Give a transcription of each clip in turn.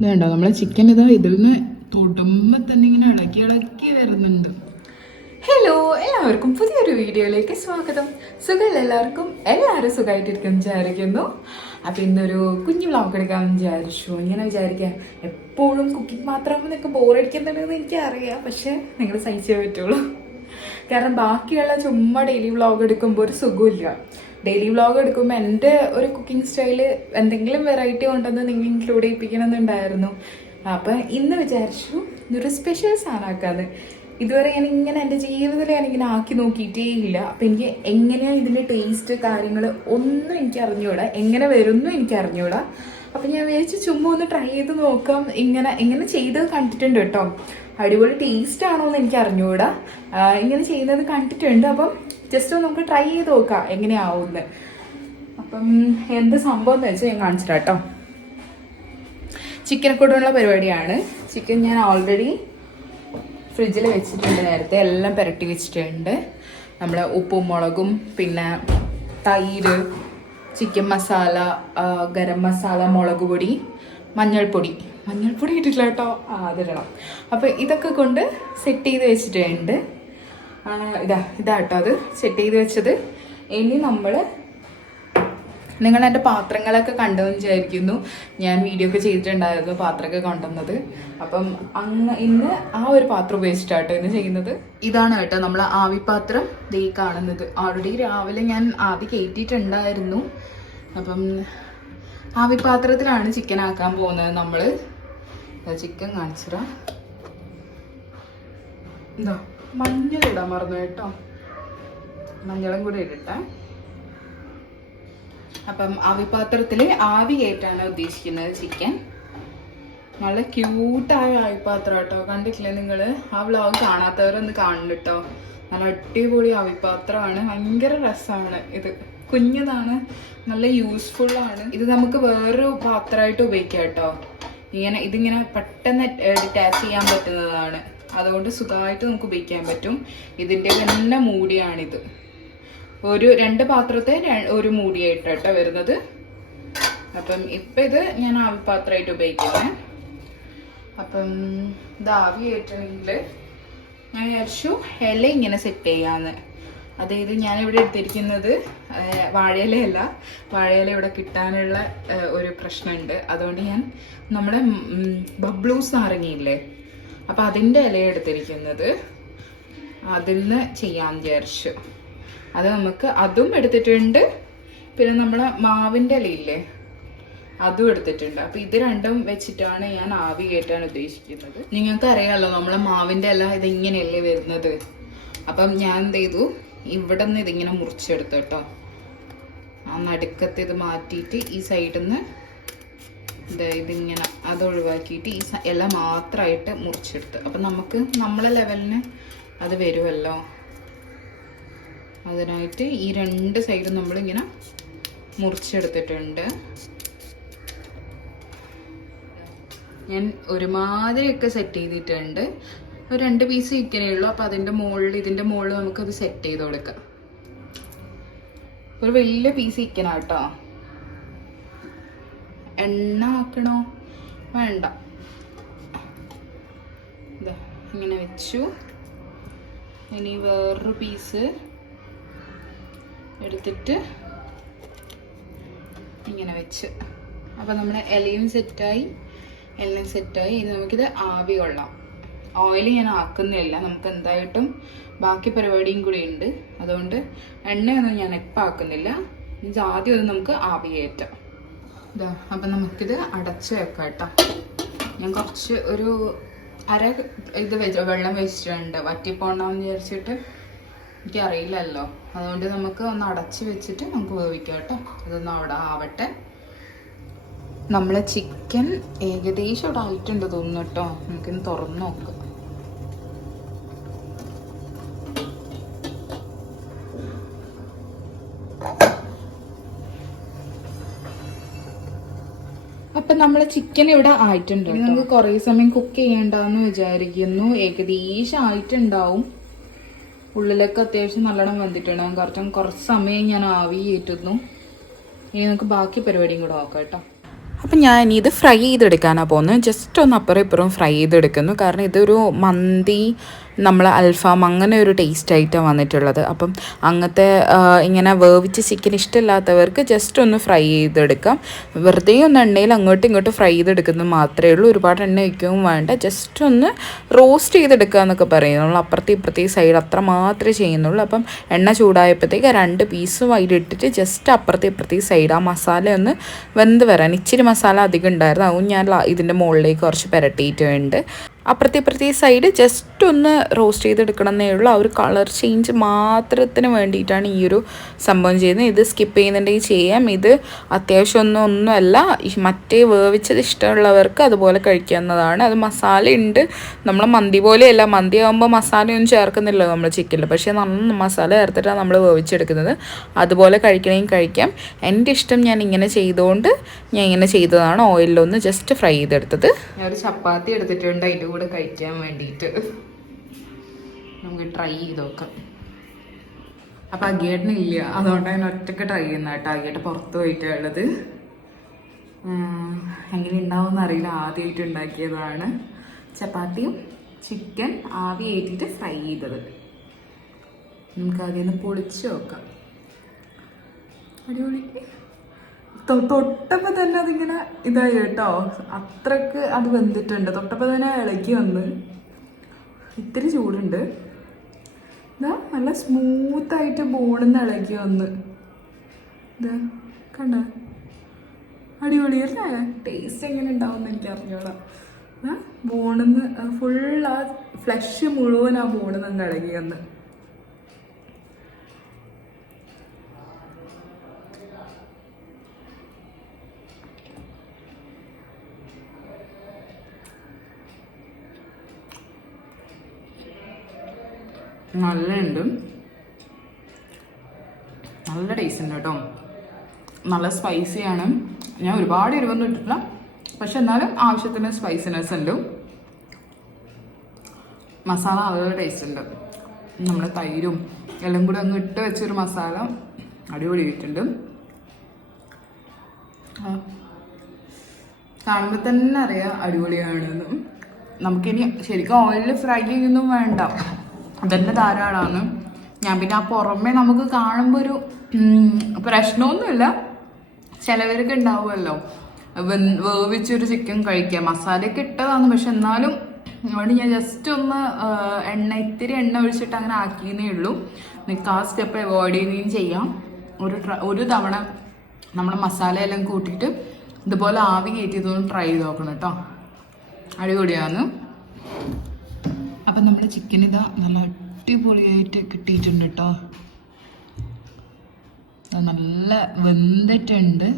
ഇത് കണ്ടോ നമ്മളെ ചിക്കൻ ഇതാ ഇതിൽ നിന്ന് തൊടുമ്പോ തന്നെ ഇങ്ങനെ ഇളക്കി ഇളക്കി വരുന്നുണ്ട്. ഹലോ എല്ലാവർക്കും പുതിയൊരു വീഡിയോയിലേക്ക് സ്വാഗതം. സുഖമല്ല എല്ലാവർക്കും? എല്ലാവരും സുഖമായിട്ടിരിക്കും വിചാരിക്കുന്നു. അപ്പം ഇന്നൊരു കുഞ്ഞു വ്ളോഗ് എടുക്കാൻ വിചാരിച്ചു. ഇങ്ങനെ വിചാരിക്കാം. എപ്പോഴും കുക്കിംഗ് മാത്രം നിങ്ങൾക്ക് ബോറടിക്കുന്നുണ്ടെന്ന് എനിക്കറിയാം. പക്ഷെ നിങ്ങൾ സഹിച്ചേ പറ്റുള്ളൂ. കാരണം ബാക്കിയുള്ള ചുമ്മാ ഡെയിലി വ്ളോഗ് എടുക്കുമ്പോൾ ഒരു സുഖമില്ല ഡെയിലി വ്ളോഗ് എടുക്കുമ്പോൾ എന്റെ ഒരു കുക്കിംഗ് സ്റ്റൈൽ എന്തെങ്കിലും വെറൈറ്റി ഉണ്ടെന്ന് നിങ്ങൾ ഇൻക്ലൂഡ് ചെയ്യിപ്പിക്കണമെന്നുണ്ടായിരുന്നു അപ്പം ഇന്ന് വിചാരിച്ചു ഇതൊരു സ്പെഷ്യൽ സാധനമാക്കാന്ന് ഇതുവരെ ഞാൻ ഇങ്ങനെ എന്റെ ജീവിതത്തിൽ ഞാൻ ഇങ്ങനെ ആക്കി നോക്കിയിട്ടേ ഇല്ല. അപ്പം എനിക്ക് എങ്ങനെയാണ് ഇതിന്റെ ടേസ്റ്റ് കാര്യങ്ങൾ ഒന്നും എനിക്ക് അറിഞ്ഞുകൂടാ എങ്ങനെ വരുന്നു എനിക്ക് അറിഞ്ഞുകൂടാ അപ്പം ഞാൻ വിചാരിച്ചു ചുമ്മാ ഒന്ന് ട്രൈ ചെയ്ത് നോക്കാം. ഇങ്ങനെ എങ്ങനെ ചെയ്തത് കണ്ടിട്ടുണ്ട് കേട്ടോ. അടിപൊളി ടേസ്റ്റ് ആണോ എന്ന് എനിക്ക് അറിഞ്ഞുകൂടാ ഇങ്ങനെ ചെയ്യുന്നത് കണ്ടിട്ടുണ്ട്. അപ്പം ജസ്റ്റ് ഒന്ന് നമുക്ക് ട്രൈ ചെയ്ത് നോക്കാം എങ്ങനെയാവുമെന്ന് അപ്പം എന്ത് സംഭവം എന്ന് വെച്ചാൽ ഞാൻ കാണിച്ചിട്ടാ കേട്ടോ ചിക്കനെ കൊണ്ടുള്ള പരിപാടിയാണ്. ചിക്കൻ ഞാൻ ഓൾറെഡി ഫ്രിഡ്ജിൽ വെച്ചിട്ടുണ്ട് നേരത്തെ. എല്ലാം പുരട്ടി വെച്ചിട്ടുണ്ട്. നമ്മൾ ഉപ്പും മുളകും പിന്നെ തൈര് ചിക്കൻ മസാല ഗരം മസാല മുളക് പൊടി മഞ്ഞൾപ്പൊടി. മഞ്ഞൾപ്പൊടി ഇട്ടില്ല കേട്ടോ. ആ അതിടണം അപ്പോൾ ഇതൊക്കെ കൊണ്ട് സെറ്റ് ചെയ്ത് വെച്ചിട്ടുണ്ട്. ഇതാ ഇതാ കേട്ടോ അത് സെറ്റ് ചെയ്ത് വെച്ചത്. ഇനി നമ്മൾ നിങ്ങൾ എന്റെ പാത്രങ്ങളൊക്കെ കണ്ടെന്ന് വിചാരിക്കുന്നു. ഞാൻ വീഡിയോ ഒക്കെ ചെയ്തിട്ടുണ്ടായിരുന്നു പാത്രമൊക്കെ കൊണ്ടുവന്നത്. അപ്പം അങ്ങ് ഇന്ന് ആ ഒരു പാത്രം ഉപയോഗിച്ചിട്ടാട്ടോ ഇന്ന് ചെയ്യുന്നത്. ഇതാണ് കേട്ടോ നമ്മൾ ആവിപ്പാത്രം. ദേ കാണുന്നത്. ഓൾറെഡി രാവിലെ ഞാൻ ആവി കയറ്റിയിട്ടുണ്ടായിരുന്നു. അപ്പം ആവിപ്പാത്രത്തിലാണ് ചിക്കൻ ആക്കാൻ പോകുന്നത് നമ്മൾ ചിക്കൻ കാണിച്ചിട എന്താ മഞ്ഞൾ ഇടാൻ മറന്നു കേട്ടോ. മഞ്ഞളും കൂടി ഇടട്ടെ. അപ്പം ആവിപാത്രത്തിൽ ആവി കയറ്റാണ് ഉദ്ദേശിക്കുന്നത് ചിക്കൻ നല്ല ക്യൂട്ടായ ആവിപാത്രം കേട്ടോ. കണ്ടിട്ടില്ലേ നിങ്ങൾ ആ വ്ളോഗ് കാണാത്തവരൊന്ന് കാണണം കേട്ടോ. നല്ല അടിപൊളി ആവിപാത്രമാണ്. ഭയങ്കര രസമാണ് ഇത്. കുഞ്ഞതാണ് നല്ല യൂസ്ഫുൾ ആണ്. ഇത് നമുക്ക് വേറൊരു പാത്രമായിട്ട് ഉപയോഗിക്കാം കേട്ടോ. ഇങ്ങനെ ഇതിങ്ങനെ പെട്ടെന്ന് ഡിറ്റാച്ച് ചെയ്യാൻ പറ്റുന്നതാണ്. അതുകൊണ്ട് സുഖമായിട്ട് നമുക്ക് ഉപയോഗിക്കാൻ പറ്റും. ഇതിന്റെ തന്നെ മൂടിയാണിത്. ഒരു രണ്ട് പാത്രത്തെ ഒരു മൂടിയായിട്ട് കേട്ടോ വരുന്നത്. അപ്പം ഇപ്പം ഇത് ഞാൻ ആവിപാത്രമായിട്ട് ഉപയോഗിക്കുന്നത് അപ്പം ഇത് ആവി കയറ്റണമെങ്കിൽ ഞാൻ വിചാരിച്ചു ഇല ഇങ്ങനെ സെറ്റ് ചെയ്യാന്ന്. അതായത് ഞാനിവിടെ എടുത്തിരിക്കുന്നത് വാഴയിലയല്ല. വാഴയില ഇവിടെ കിട്ടാനുള്ള ഒരു പ്രശ്നമുണ്ട്. അതുകൊണ്ട് ഞാൻ നമ്മുടെ ബബ്ലൂസ് നാരങ്ങയില്ലേ? അപ്പം അതിന്റെ ഇല എടുത്തിരിക്കുന്നത്. അതിൽ നിന്ന് ചെയ്യാൻ വിചാരിച്ചു. അത് നമുക്ക് അതും എടുത്തിട്ടുണ്ട്. പിന്നെ നമ്മളെ മാവിന്റെ ഇലയില്ലേ? അതും എടുത്തിട്ടുണ്ട്. അപ്പൊ ഇത് രണ്ടും വെച്ചിട്ടാണ് ഞാൻ ആവി കയറ്റാൻ ഉദ്ദേശിക്കുന്നത്. നിങ്ങൾക്ക് അറിയാമല്ലോ നമ്മളെ മാവിന്റെ ഇല ഇത് ഇങ്ങനെയല്ലേ വരുന്നത്? അപ്പം ഞാൻ എന്ത് ചെയ്തു? ഇവിടെ നിന്ന് ഇതിങ്ങനെ മുറിച്ചെടുത്തു കേട്ടോ. ആ നടുക്കത്ത് ഇത് മാറ്റിയിട്ട് ഈ സൈഡിൽ നിന്ന് ഇതിങ്ങനെ അത് ഒഴിവാക്കിയിട്ട് ഈ ഇല മാത്രമായിട്ട് മുറിച്ചെടുത്ത്. അപ്പം നമുക്ക് നമ്മളെ ലെവലിന് അത് വരുമല്ലോ അതിനായിട്ട് ഈ രണ്ട് സൈഡും നമ്മളിങ്ങനെ മുറിച്ചെടുത്തിട്ടുണ്ട്. ഞാൻ ഒരുമാതിരിയൊക്കെ സെറ്റ് ചെയ്തിട്ടുണ്ട്. ഒരു രണ്ട് പീസ് ചിക്കനേ ഉള്ളൂ. അപ്പം അതിന്റെ മുകളിൽ ഇതിന്റെ മുകളിൽ നമുക്കത് സെറ്റ് ചെയ്ത് കൊടുക്കാം. ഒരു വലിയ പീസ് ചിക്കനാട്ടോ എണ്ണ ആക്കണോ? വേണ്ട. ഇങ്ങനെ വെച്ചു. ഇനി വേറൊരു പീസ് എടുത്തിട്ട് ഇങ്ങനെ വെച്ച്. അപ്പം നമ്മുടെ ഇലയും സെറ്റായി എല്ലാം സെറ്റായി ഇനി നമുക്കിത് ആവി കൊള്ളാം. ഓയിൽ ഞാൻ ആക്കുന്നില്ല. നമുക്ക് എന്തായിട്ടും ബാക്കി പരിപാടിയും കൂടി ഉണ്ട്. അതുകൊണ്ട് എണ്ണയൊന്നും ഞാൻ ഇപ്പം ആക്കുന്നില്ല. ആദ്യം ഒന്ന് നമുക്ക് ആവി കയറ്റാം ഇതാ അപ്പം നമുക്കിത് അടച്ച് വെക്കാം കേട്ടോ. ഞാൻ കുറച്ച് ഒരു അര ഇത് വെള്ളം വെച്ചിട്ടുണ്ട്. വറ്റിപ്പോണ്ടെന്ന് വിചാരിച്ചിട്ട് എനിക്കറിയില്ലല്ലോ. അതുകൊണ്ട് നമുക്ക് ഒന്ന് അടച്ച് വെച്ചിട്ട് നമുക്ക് വേവിക്കാം കേട്ടോ. ഇതൊന്നും അവിടെ ആവട്ടെ. നമ്മളെ ചിക്കൻ ഏകദേശം ഇവിടെ ആയിട്ടുണ്ട് തോന്നുന്നു കേട്ടോ. നമുക്കിന്ന് തുറന്ന് നോക്കാം. അപ്പൊ നമ്മളെ ചിക്കൻ ഇവിടെ ആയിട്ടുണ്ട് നമുക്ക് കുറേ സമയം കുക്ക് ചെയ്യണ്ടെന്ന് വിചാരിക്കുന്നു. ഏകദേശം ആയിട്ടുണ്ടാവും. ഉള്ളിലൊക്കെ അത്യാവശ്യം നല്ലോണം വന്നിട്ടുണ്ട് കുറച്ച് കുറച്ച് സമയം ഞാൻ ആവി ഏറ്റുന്നു ഇനി നമുക്ക് ബാക്കി പരിപാടിയും കൂടെ നോക്കാം കേട്ടോ. അപ്പം ഞാൻ ഇനി ഇത് ഫ്രൈ ചെയ്തെടുക്കാനാണ് പോകുന്നത്. ജസ്റ്റ് ഒന്ന് അപ്പുറം ഇപ്പുറം ഫ്രൈ ചെയ്തെടുക്കുന്നു. കാരണം ഇതൊരു മന്തി നമ്മൾ അൽഫാം അങ്ങനെ ഒരു ടേസ്റ്റ് ആയിട്ടാണ് വന്നിട്ടുള്ളത്. അപ്പം അങ്ങനത്തെ ഇങ്ങനെ വേവിച്ച് ചിക്കൻ ഇഷ്ടമില്ലാത്തവർക്ക് ജസ്റ്റ് ഒന്ന് ഫ്രൈ ചെയ്തെടുക്കാം. വെറുതെ ഒന്ന് എണ്ണയിൽ അങ്ങോട്ടും ഇങ്ങോട്ടും ഫ്രൈ ചെയ്തെടുക്കുന്നത് മാത്രമേ ഉള്ളൂ. ഒരുപാട് എണ്ണ വയ്ക്കുകയും വേണ്ട. ജസ്റ്റ് ഒന്ന് റോസ്റ്റ് ചെയ്തെടുക്കുക എന്നൊക്കെ പറയും നമ്മൾ അപ്പുറത്തെ ഇപ്പുറത്തെ സൈഡ് അത്ര മാത്രമേ ചെയ്യുന്നുള്ളൂ. അപ്പം എണ്ണ ചൂടായപ്പോഴത്തേക്ക് രണ്ട് പീസും അതിലിട്ടിട്ട് ജസ്റ്റ് അപ്പുറത്തെ ഇപ്പുറത്തെ സൈഡ് ആ മസാല ഒന്ന് വെന്ത് വരാൻ. ഇച്ചിരി മസാല അധികം ഉണ്ടായിരുന്നു. അതും ഞാൻ ഇതിന്റെ മുകളിലേക്ക് കുറച്ച് പുരട്ടിയിട്ടുണ്ട്. അപ്പുറത്തെ ഇപ്പുറത്തെ സൈഡ് ജസ്റ്റ് ഒന്ന് റോസ്റ്റ് ചെയ്തെടുക്കണം എന്നേ ഉള്ളൂ. ആ ഒരു കളർ ചേഞ്ച് മാത്രത്തിന് വേണ്ടിയിട്ടാണ് ഈ ഒരു സംഭവം ചെയ്യുന്നത്. ഇത് സ്കിപ്പ് ചെയ്യുന്നുണ്ടെങ്കിൽ ചെയ്യാം. ഇത് അത്യാവശ്യം ഒന്നും ഒന്നുമല്ല. മറ്റേ വേവിച്ചത് ഇഷ്ടമുള്ളവർക്ക് അതുപോലെ കഴിക്കാവുന്നതാണ്. അത് മസാല ഉണ്ട്. നമ്മൾ മന്തി പോലെയല്ല. മന്തി ആകുമ്പോൾ മസാലയൊന്നും ചേർക്കുന്നില്ല നമ്മൾ ചിക്കനിൽ പക്ഷേ നമ്മൾ മസാല ചേർത്തിട്ടാണ് നമ്മൾ വേവിച്ചെടുക്കുന്നത്. അതുപോലെ കഴിക്കണമെങ്കിൽ കഴിക്കാം. എന്റെ ഇഷ്ടം ഞാൻ ഇങ്ങനെ ചെയ്തുകൊണ്ട് ഞാൻ ഇങ്ങനെ ചെയ്തതാണ്. ഓയിലൊന്ന് ജസ്റ്റ് ഫ്രൈ ചെയ്തെടുത്തത്. ഞാൻ ഒരു ചപ്പാത്തി എടുത്തിട്ടുണ്ട്. അതിന്റെ കൂടെ കഴിക്കാൻ വേണ്ടിയിട്ട്. നമുക്ക് ട്രൈ ചെയ്ത് നോക്കാം. അപ്പം അഗേട്ടനില്ല അതുകൊണ്ട് ഞാൻ ഒറ്റയ്ക്ക് ട്രൈ ചെയ്യുന്ന കേട്ടോ. അഗിയേട്ട പുറത്ത് പോയിട്ടുള്ളത് എങ്ങനെ ഉണ്ടാവും അറിയില്ല. ആദ്യമായിട്ട് ഉണ്ടാക്കിയതാണ്. ചപ്പാത്തിയും ചിക്കൻ ആവി ഏറ്റിട്ട് ഫ്രൈ ചെയ്തത്. നമുക്ക് അതിൽ നിന്ന് പൊളിച്ച് നോക്കാം. അടിപൊളി. തൊട്ടപ്പോൾ തന്നെ അതിങ്ങനെ ഇതായി കേട്ടോ. അത്രയ്ക്ക് അത് വെന്തിട്ടുണ്ട്. തൊട്ടപ്പോൾ തന്നെ ഇളക്കി വന്ന് ഇത്തിരി ചൂടുണ്ട്. ഇതാ നല്ല സ്മൂത്തായിട്ട് ബോണിന്ന് ഇളക്കി വന്ന്. ഇതാ കണ്ട? അടിപൊളിയല്ലേ ടേസ്റ്റ് എങ്ങനെ ഉണ്ടാവുമെന്ന് എനിക്ക് അറിഞ്ഞോളാം ബോണിന്ന് ഫുൾ ആ ഫ്ലഷ് മുഴുവൻ ആ ബോണിന്ന് അങ്ങ് ഇളകി വന്ന്. നല്ല ഉണ്ട് നല്ല ടേസ്റ്റ് ഉണ്ട് കേട്ടോ. നല്ല സ്പൈസിയാണ് ഞാൻ ഒരുപാട് എരിവൊന്നും ഇട്ടിട്ടില്ല. പക്ഷെ എന്നാലും ആവശ്യത്തിന് സ്പൈസിനെസ് ഉണ്ട്. മസാല നല്ല ടേസ്റ്റ് ഉണ്ട്. നമ്മുടെ തൈരും എല്ലാം കൂടി അങ്ങ് ഇട്ട് വെച്ചൊരു മസാല അടിപൊളിയായിട്ടുണ്ട് ആ. കാണുമ്പോൾ തന്നെ അറിയാം അടിപൊളിയാണെന്നും. നമുക്കിനി ശരിക്കും ഓയിലിൽ ഫ്രൈ ചെയ്യൊന്നും വേണ്ട. അതന്നെ ധാരാളമാണ് ഞാൻ പിന്നെ ആ പുറമെ നമുക്ക് കാണുമ്പോൾ ഒരു പ്രശ്നമൊന്നുമില്ല. ചിലവർക്ക് ഉണ്ടാവുമല്ലോ. വേവിച്ചൊരു ചിക്കൻ കഴിക്കുക മസാലയൊക്കെ ഇട്ടതാണ്. പക്ഷെ എന്നാലും അതുകൊണ്ട് ഞാൻ ജസ്റ്റ് ഒന്ന് എണ്ണ ഇത്തിരി എണ്ണ ഒഴിച്ചിട്ട് അങ്ങനെ ആക്കിയെന്നേ ഉള്ളൂ. നിങ്ങൾക്ക് ആ സ്റ്റെപ്പ് അവോയ്ഡ് ചെയ്യുകയും ചെയ്യാം. ഒരു ഒരു തവണ നമ്മൾ മസാല എല്ലാം കൂട്ടിയിട്ട് ഇതുപോലെ ആവി കയറ്റിയതൊന്ന് ട്രൈ ചെയ്ത് നോക്കണം കേട്ടോ. അടിപൊളിയാണ്. അപ്പം നമ്മുടെ ചിക്കൻ ഇതാ നല്ല അടിപൊളിയായിട്ട് കിട്ടിയിട്ടുണ്ട് കേട്ടോ നല്ല വെന്തിട്ടുണ്ട്.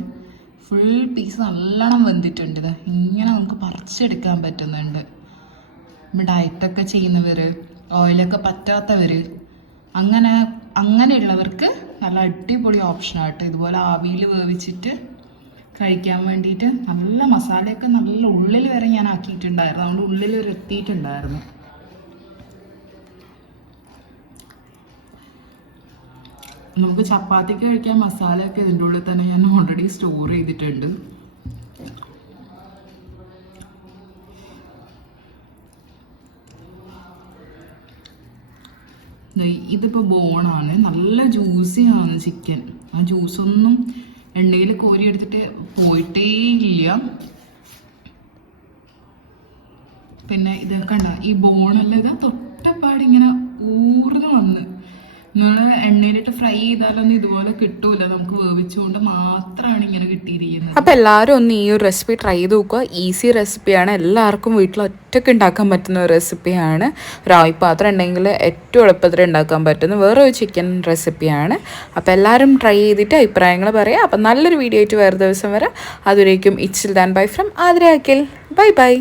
ഫുൾ പീസ് നല്ലോണം വെന്തിട്ടുണ്ട് ഇത്. ഇങ്ങനെ നമുക്ക് പറിച്ചെടുക്കാൻ പറ്റുന്നുണ്ട്. നമ്മൾ ഡയറ്റൊക്കെ ചെയ്യുന്നവർ ഓയിലൊക്കെ പറ്റാത്തവർ അങ്ങനെ അങ്ങനെയുള്ളവർക്ക് നല്ല അടിപൊളി ഓപ്ഷനായിട്ട് ഇതുപോലെ ആവിയിൽ വേവിച്ചിട്ട് കഴിക്കാൻ വേണ്ടിയിട്ട് നല്ല മസാലയൊക്കെ നല്ല ഉള്ളിൽ വരെ ഞാൻ ആക്കിയിട്ടുണ്ടായിരുന്നു. അതുകൊണ്ട് ഉള്ളിൽ വരെ എത്തിയിട്ടുണ്ടായിരുന്നു. നമുക്ക് ചപ്പാത്തിക്ക് കഴിക്കാൻ ഒക്കെ ഇതിന്റെ ഉള്ളിൽ തന്നെ ഞാൻ ഓൾറെഡി സ്റ്റോർ ചെയ്തിട്ടുണ്ട്. ഇതിപ്പോ ബോണാണ്. നല്ല ജ്യൂസിയാണ് ചിക്കൻ ആ ജ്യൂസൊന്നും എണ്ണയിൽ കോരി എടുത്തിട്ട് പോയിട്ടേ ഇല്ല. പിന്നെ ഇതൊക്കെ കണ്ട ഈ ബോണല്ലത് തൊട്ടപ്പാടിങ്ങനെ ഊർന്ന് വന്ന്. നമ്മൾ എണ്ണയിലിട്ട് ഫ്രൈ ചെയ്താലൊന്നും ഇതുപോലെ കിട്ടൂല. നമുക്ക് വേവിച്ചുകൊണ്ട് മാത്രമാണ് ഇങ്ങനെ കിട്ടിയിരിക്കുന്നത്. അപ്പോൾ എല്ലാവരും ഒന്ന് ഈ ഒരു റെസിപ്പി ട്രൈ ചെയ്ത് നോക്കുക. ഈസി റെസിപ്പിയാണ് എല്ലാവർക്കും വീട്ടിൽ ഒറ്റയ്ക്ക് ഉണ്ടാക്കാൻ പറ്റുന്ന ഒരു റെസിപ്പിയാണ് രായി പാത്രം ഉണ്ടെങ്കിൽ ഏറ്റവും എളുപ്പത്തിൽ ഉണ്ടാക്കാൻ പറ്റുന്ന വേറെ ഒരു ചിക്കൻ റെസിപ്പിയാണ് അപ്പോൾ എല്ലാവരും ട്രൈ ചെയ്തിട്ട് അഭിപ്രായങ്ങൾ പറയാം. അപ്പം നല്ലൊരു വീഡിയോ ആയിട്ട് വേറെ ദിവസം വരാം. അതുവരേക്കും ഇച്ചിൽ ദാൻ ബൈ ഫ്രം ആതിരാക്കിൽ ബൈ ബൈ.